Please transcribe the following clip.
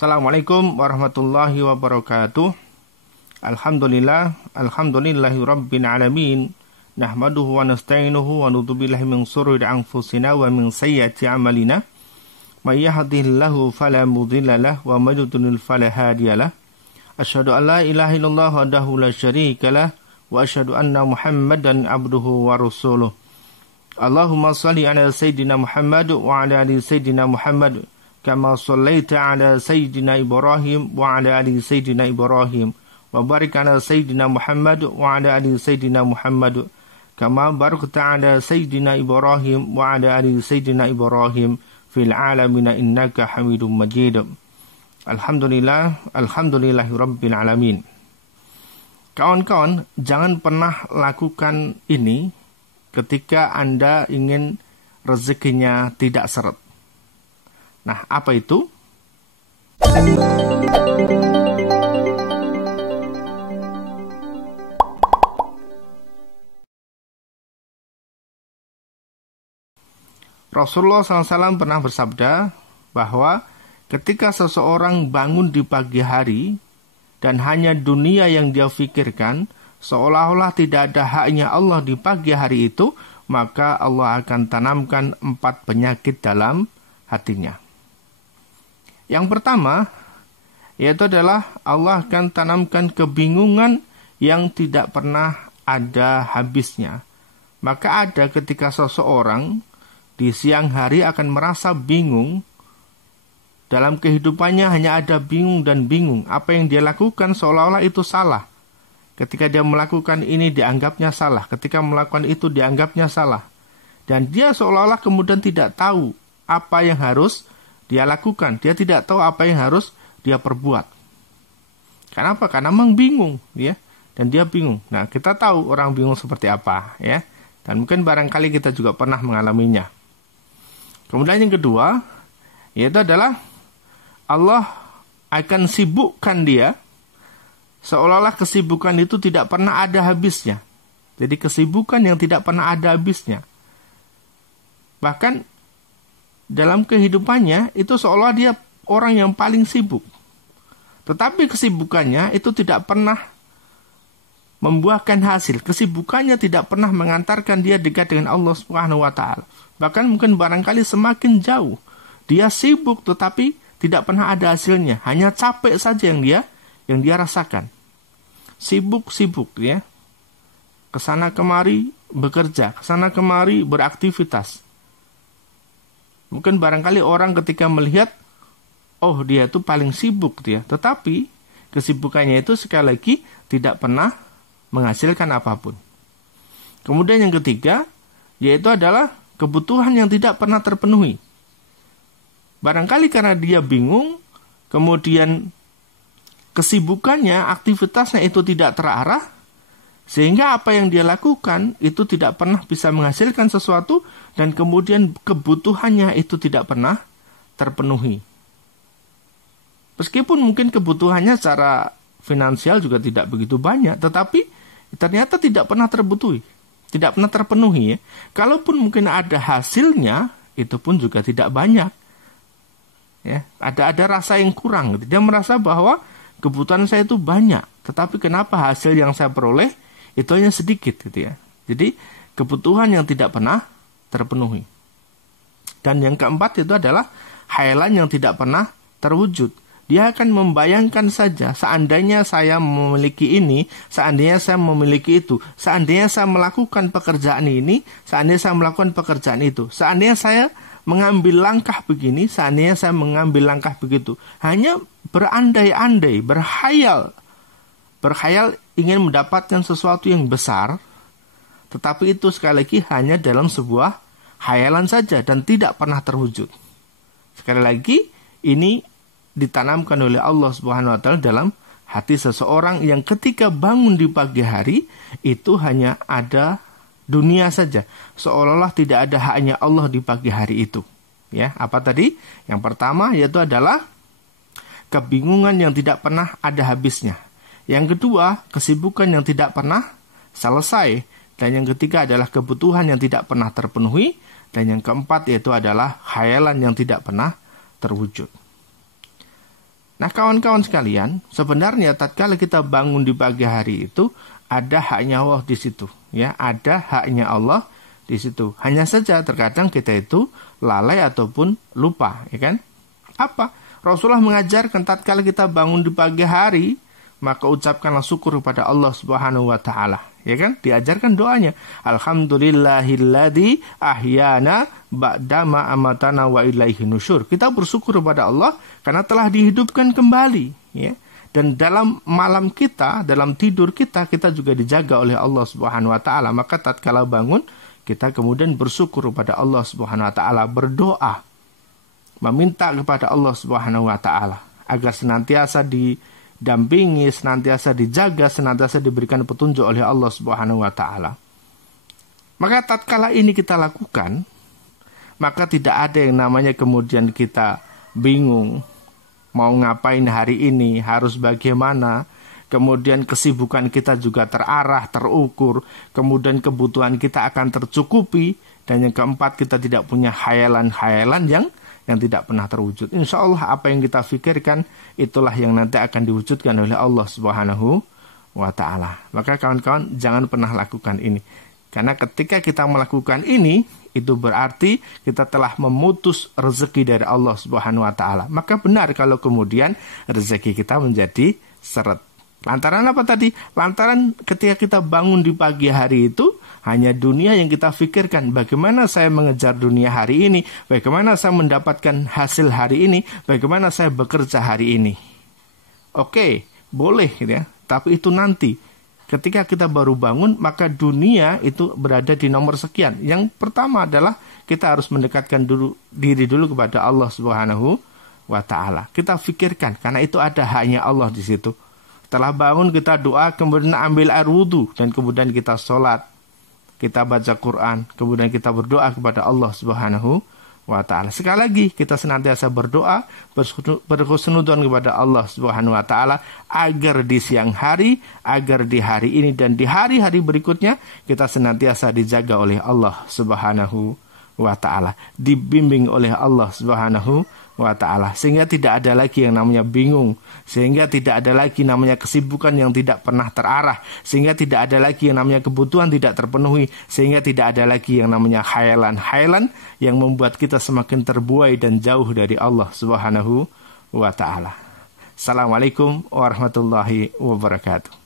Assalamualaikum warahmatullahi wabarakatuh. Alhamdulillahi rabbil alamin. Nahmaduhu wa nasta'inuhu wa na'udzu billahi min shururi anfusina wa min sayyiati a'malina. May yahdihillahu fala mudilla lahu wa may yudlil fala hadiya lahu. Asyhadu an la ilaha illallah wahdahu la syarika lahu wa asyhadu anna Muhammadan abduhu wa rasuluh. Allahumma shalli ala sayyidina Muhammad wa ala ali sayyidina Muhammad kama shallaita ala sayyidina Ibrahim wa ala ali sayyidina Ibrahim wa barik ala sayyidina Muhammad wa ala ali sayyidina Muhammad kama barakta ala sayyidina Ibrahim wa ala ali sayyidina Ibrahim fil alamin innaka Hamidum Majid. Alhamdulillahi rabbil alamin. Kawan-kawan, jangan pernah lakukan ini ketika Anda ingin rezekinya tidak seret. Nah, apa itu? Rasulullah SAW pernah bersabda bahwa ketika seseorang bangun di pagi hari dan hanya dunia yang dia pikirkan, seolah-olah tidak ada haknya Allah di pagi hari itu, maka Allah akan tanamkan 4 penyakit dalam hatinya. Yang pertama, yaitu adalah Allah akan tanamkan kebingungan yang tidak pernah ada habisnya. Maka ada ketika seseorang di siang hari akan merasa bingung. Dalam kehidupannya hanya ada bingung dan bingung. Apa yang dia lakukan seolah-olah itu salah. Ketika dia melakukan ini dianggapnya salah. Ketika melakukan itu dianggapnya salah. Dan dia seolah-olah kemudian tidak tahu apa yang harus dia lakukan. Dia tidak tahu apa yang harus dia perbuat. Kenapa? Karena memang bingung, ya. Dan dia bingung. Nah, kita tahu orang bingung seperti apa, ya. Dan mungkin barangkali kita juga pernah mengalaminya. Kemudian yang kedua, yaitu adalah Allah akan sibukkan dia, seolah-olah kesibukan itu tidak pernah ada habisnya. Jadi kesibukan yang tidak pernah ada habisnya. Bahkan dalam kehidupannya itu seolah dia orang yang paling sibuk. Tetapi kesibukannya itu tidak pernah membuahkan hasil. Kesibukannya tidak pernah mengantarkan dia dekat dengan Allah Subhanahu wa taala. Bahkan mungkin barangkali semakin jauh. Dia sibuk tetapi tidak pernah ada hasilnya. Hanya capek saja yang dia rasakan. Sibuk ya. Kesana kemari bekerja, kesana kemari beraktivitas. Mungkin barangkali orang ketika melihat, oh dia itu paling sibuk dia. Tetapi kesibukannya itu sekali lagi tidak pernah menghasilkan apapun. Kemudian yang ketiga, yaitu adalah kebutuhan yang tidak pernah terpenuhi. Barangkali karena dia bingung, kemudian kesibukannya, aktivitasnya itu tidak terarah, sehingga apa yang dia lakukan itu tidak pernah bisa menghasilkan sesuatu dan kemudian kebutuhannya itu tidak pernah terpenuhi. Meskipun mungkin kebutuhannya secara finansial juga tidak begitu banyak, tetapi ternyata tidak pernah terpenuhi. Ya. Kalaupun mungkin ada hasilnya, itu pun juga tidak banyak. Ya, ada rasa yang kurang. Dia merasa bahwa kebutuhan saya itu banyak, tetapi kenapa hasil yang saya peroleh itu hanya sedikit gitu ya. Jadi kebutuhan yang tidak pernah terpenuhi. Dan yang keempat itu adalah khayalan yang tidak pernah terwujud. Dia akan membayangkan saja, seandainya saya memiliki ini, seandainya saya memiliki itu, seandainya saya melakukan pekerjaan ini, seandainya saya melakukan pekerjaan itu, seandainya saya mengambil langkah begini, seandainya saya mengambil langkah begitu. Hanya berandai-andai, berkhayal ingin mendapatkan sesuatu yang besar, tetapi itu sekali lagi hanya dalam sebuah khayalan saja dan tidak pernah terwujud. Sekali lagi, ini ditanamkan oleh Allah Subhanahu wa taala dalam hati seseorang yang ketika bangun di pagi hari itu hanya ada dunia saja, seolah-olah tidak ada haknya Allah di pagi hari itu. Ya, apa tadi? Yang pertama yaitu adalah kebingungan yang tidak pernah ada habisnya. Yang kedua, kesibukan yang tidak pernah selesai. Dan yang ketiga adalah kebutuhan yang tidak pernah terpenuhi. Dan yang keempat yaitu adalah khayalan yang tidak pernah terwujud. Nah, kawan-kawan sekalian, sebenarnya tatkala kita bangun di pagi hari itu ada haknya Allah di situ, ya, ada haknya Allah di situ. Hanya saja terkadang kita itu lalai ataupun lupa, ya kan? Apa? Rasulullah mengajarkan tatkala kita bangun di pagi hari, maka ucapkanlah syukur kepada Allah Subhanahu wa taala. Ya kan? Diajarkan doanya. Alhamdulillahilladzi ahyana ba'dama amatana wa ilaihi nusyur. Kita bersyukur kepada Allah karena telah dihidupkan kembali, ya. Dan dalam malam kita, dalam tidur kita juga dijaga oleh Allah Subhanahu wa taala. Maka tatkala bangun, kita kemudian bersyukur kepada Allah Subhanahu wa taala, berdoa, meminta kepada Allah Subhanahu wa taala agar senantiasa didampingi, senantiasa dijaga, senantiasa diberikan petunjuk oleh Allah Subhanahu wa taala. Maka tatkala ini kita lakukan, maka tidak ada yang namanya kemudian kita bingung mau ngapain hari ini, harus bagaimana. Kemudian kesibukan kita juga terarah, terukur. Kemudian kebutuhan kita akan tercukupi. Dan yang keempat, kita tidak punya khayalan-khayalan yang tidak pernah terwujud. Insya Allah apa yang kita pikirkan, itulah yang nanti akan diwujudkan oleh Allah Subhanahu wa ta'ala. Maka kawan-kawan, jangan pernah lakukan ini. Karena ketika kita melakukan ini, itu berarti kita telah memutus rezeki dari Allah Subhanahu wa ta'ala. Maka benar kalau kemudian rezeki kita menjadi seret. Lantaran apa tadi? Lantaran ketika kita bangun di pagi hari itu, hanya dunia yang kita pikirkan. Bagaimana saya mengejar dunia hari ini? Bagaimana saya mendapatkan hasil hari ini? Bagaimana saya bekerja hari ini? Oke, boleh ya. Tapi itu nanti. Ketika kita baru bangun, maka dunia itu berada di nomor sekian. Yang pertama adalah kita harus mendekatkan diri dulu kepada Allah Subhanahu wa ta'ala. Kita pikirkan, karena itu ada haknya Allah di situ. Setelah bangun kita doa, kemudian ambil air wudhu, dan kemudian kita sholat, kita baca Quran, kemudian kita berdoa kepada Allah Subhanahu wa ta'ala. Sekali lagi kita senantiasa berdoa, berhusnudzon kepada Allah Subhanahu wa ta'ala, agar di siang hari, agar di hari ini dan di hari-hari berikutnya kita senantiasa dijaga oleh Allah Subhanahu wa ta'ala, dibimbing oleh Allah Subhanahu wa ta'ala, sehingga tidak ada lagi yang namanya bingung, sehingga tidak ada lagi namanya kesibukan yang tidak pernah terarah, sehingga tidak ada lagi yang namanya kebutuhan tidak terpenuhi, sehingga tidak ada lagi yang namanya khayalan-khayalan yang membuat kita semakin terbuai dan jauh dari Allah Subhanahu wa ta'ala. Assalamualaikum warahmatullahi wabarakatuh.